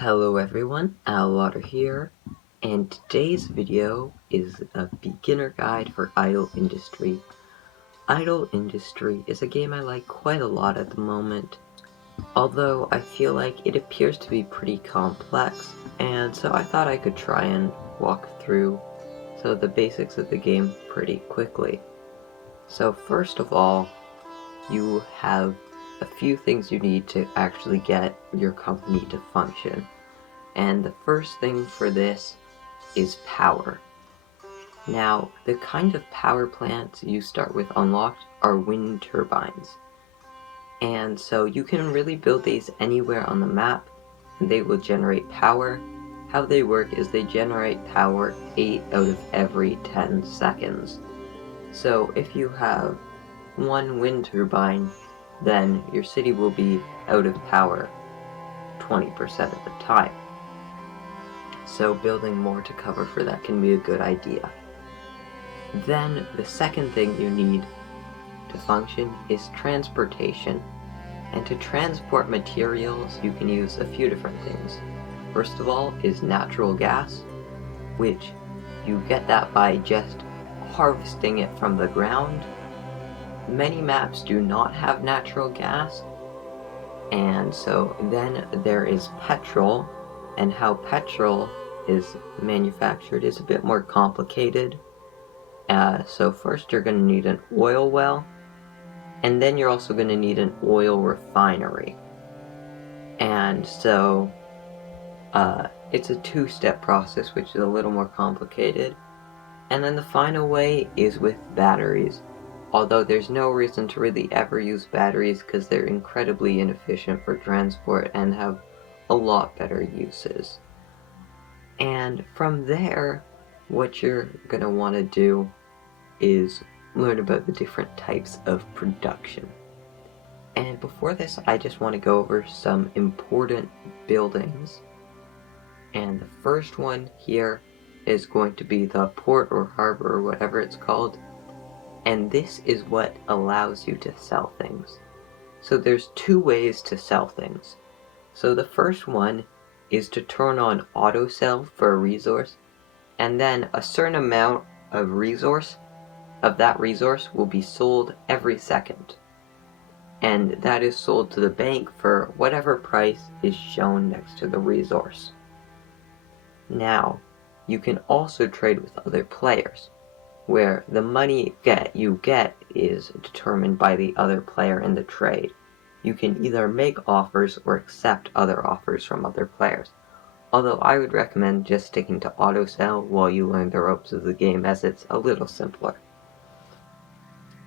Hello everyone, Alwater here, and today's video is a beginner guide for Idle Industry. Idle Industry is a game I like quite a lot at the moment, although I feel like it appears to be pretty complex, and so I thought I could try and walk through some of the basics of the game pretty quickly. So first of all, you have a few things you need to actually get your company to function. And the first thing for this is power. Now, the kind of power plants you start with unlocked are wind turbines. And so you can really build these anywhere on the map, and they will generate power. How they work is they generate power 8 out of every 10 seconds. So if you have one wind turbine, then your city will be out of power 20% of the time. So building more to cover for that can be a good idea. Then the second thing you need to function is transportation. And to transport materials, you can use a few different things. First of all is natural gas, which you get that by just harvesting it from the ground. Many maps do not have natural gas, and so then there is petrol, and how petrol is manufactured is a bit more complicated. So first you're going to need an oil well, and then you're also going to need an oil refinery. And so it's a two-step process, which is a little more complicated. And then the final way is with batteries, although there's no reason to really ever use batteries because they're incredibly inefficient for transport and have a lot better uses. And from there, what you're going to want to do is learn about the different types of production. And before this, I just want to go over some important buildings. And the first one here is going to be the port or harbor or whatever it's called. And this is what allows you to sell things. So there's two ways to sell things. So the first one is to turn on auto sell for a resource, and then a certain amount of that resource will be sold every second. And that is sold to the bank for whatever price is shown next to the resource. Now, you can also trade with other players, where the money you get is determined by the other player in the trade. You can either make offers or accept other offers from other players, although I would recommend just sticking to auto sell while you learn the ropes of the game, as it's a little simpler.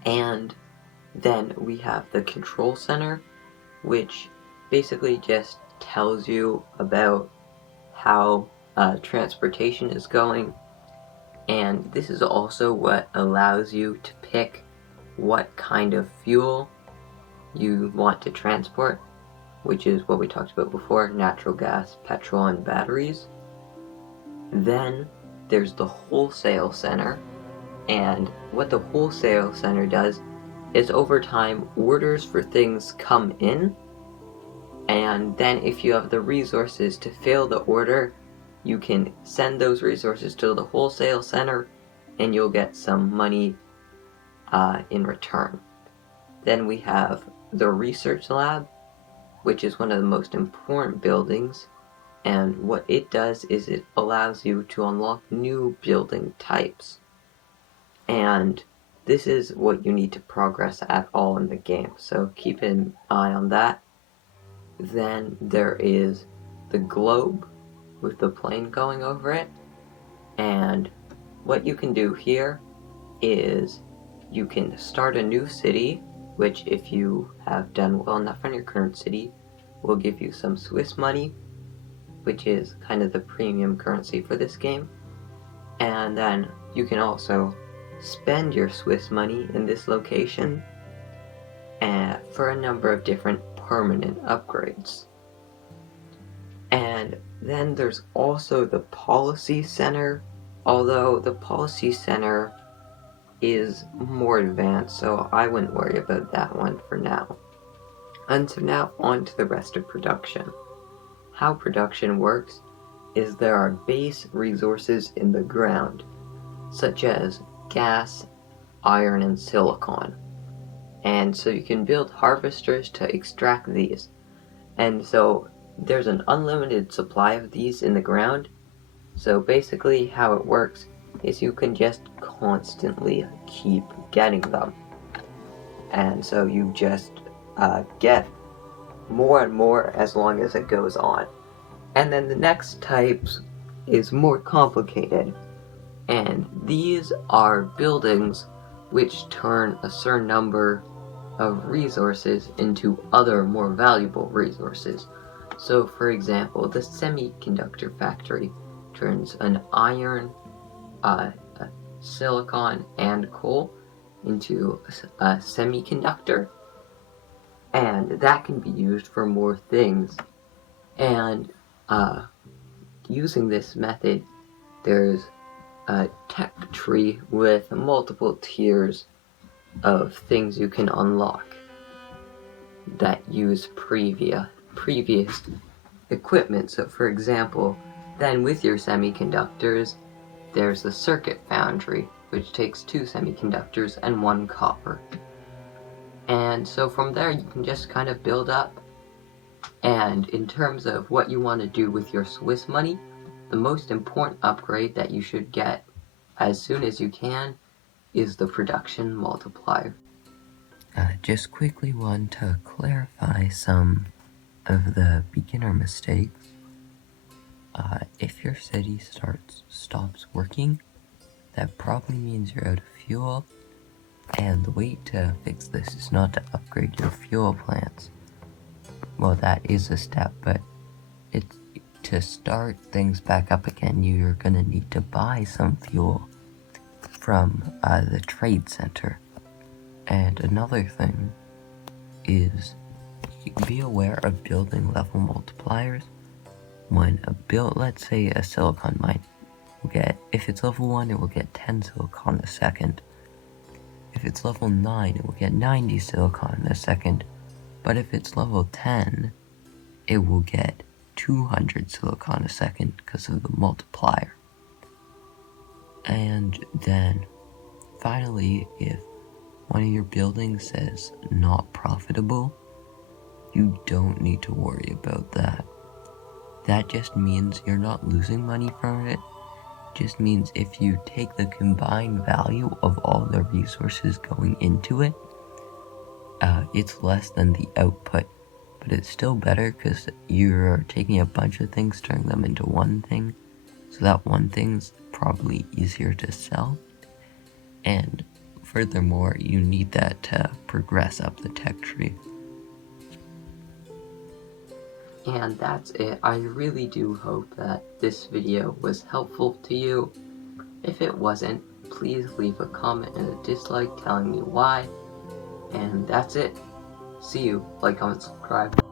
And then we have the control center, which basically just tells you about how transportation is going, and this is also what allows you to pick what kind of fuel you want to transport, which is what we talked about before: natural gas, petrol, and batteries. Then there's the wholesale center, and what the wholesale center does is over time orders for things come in, and then if you have the resources to fill the order, you can send those resources to the wholesale center and you'll get some money in return. Then we have the research lab, which is one of the most important buildings, and what it does is it allows you to unlock new building types. And this is what you need to progress at all in the game, so keep an eye on that. Then there is the globe with the plane going over it, and what you can do here is you can start a new city, which if you have done well enough on your current city will give you some Swiss money, which is kind of the premium currency for this game. And then you can also spend your Swiss money in this location for a number of different permanent upgrades. And then there's also the policy center, although the policy center is more advanced, so I wouldn't worry about that one for now. And so now on to the rest of production. how production works is there are base resources in the ground, such as gas, iron, and silicon. And so you can build harvesters to extract these. And so there's an unlimited supply of these in the ground. So basically how it works is you can just constantly keep getting them. And so you just get more and more as long as it goes on. And then the next type is more complicated. And these are buildings which turn a certain number of resources into other more valuable resources. So for example, the semiconductor factory turns an iron, silicon, and coal into a semiconductor, and that can be used for more things. And using this method, there's a tech tree with multiple tiers of things you can unlock that use previous equipment. So for example, then with your semiconductors, there's the circuit foundry, which takes 2 semiconductors and 1 copper. And so from there you can just kind of build up. And in terms of what you want to do with your Swiss money, the most important upgrade that you should get as soon as you can is the production multiplier. Just quickly want to clarify some of the beginner mistakes. If your city stops working, that probably means you're out of fuel, and the way to fix this is not to upgrade your fuel plants. Well, that is a step, but to start things back up again, you're gonna need to buy some fuel from the trade center. And another thing is be aware of building level multipliers. When let's say a silicon mine will get, if it's level 1, it will get 10 silicon a second. If it's level 9, it will get 90 silicon a second. But if it's level 10, it will get 200 silicon a second because of the multiplier. And then finally, if one of your buildings says not profitable, you don't need to worry about that. That just means you're not losing money from it. It just means if you take the combined value of all the resources going into it, it's less than the output. But it's still better because you're taking a bunch of things, turning them into one thing. So that one thing's probably easier to sell. And furthermore, you need that to progress up the tech tree. And that's it. I really do hope that this video was helpful to you. If it wasn't, please leave a comment and a dislike telling me why. And that's it. See you. Like, comment, subscribe.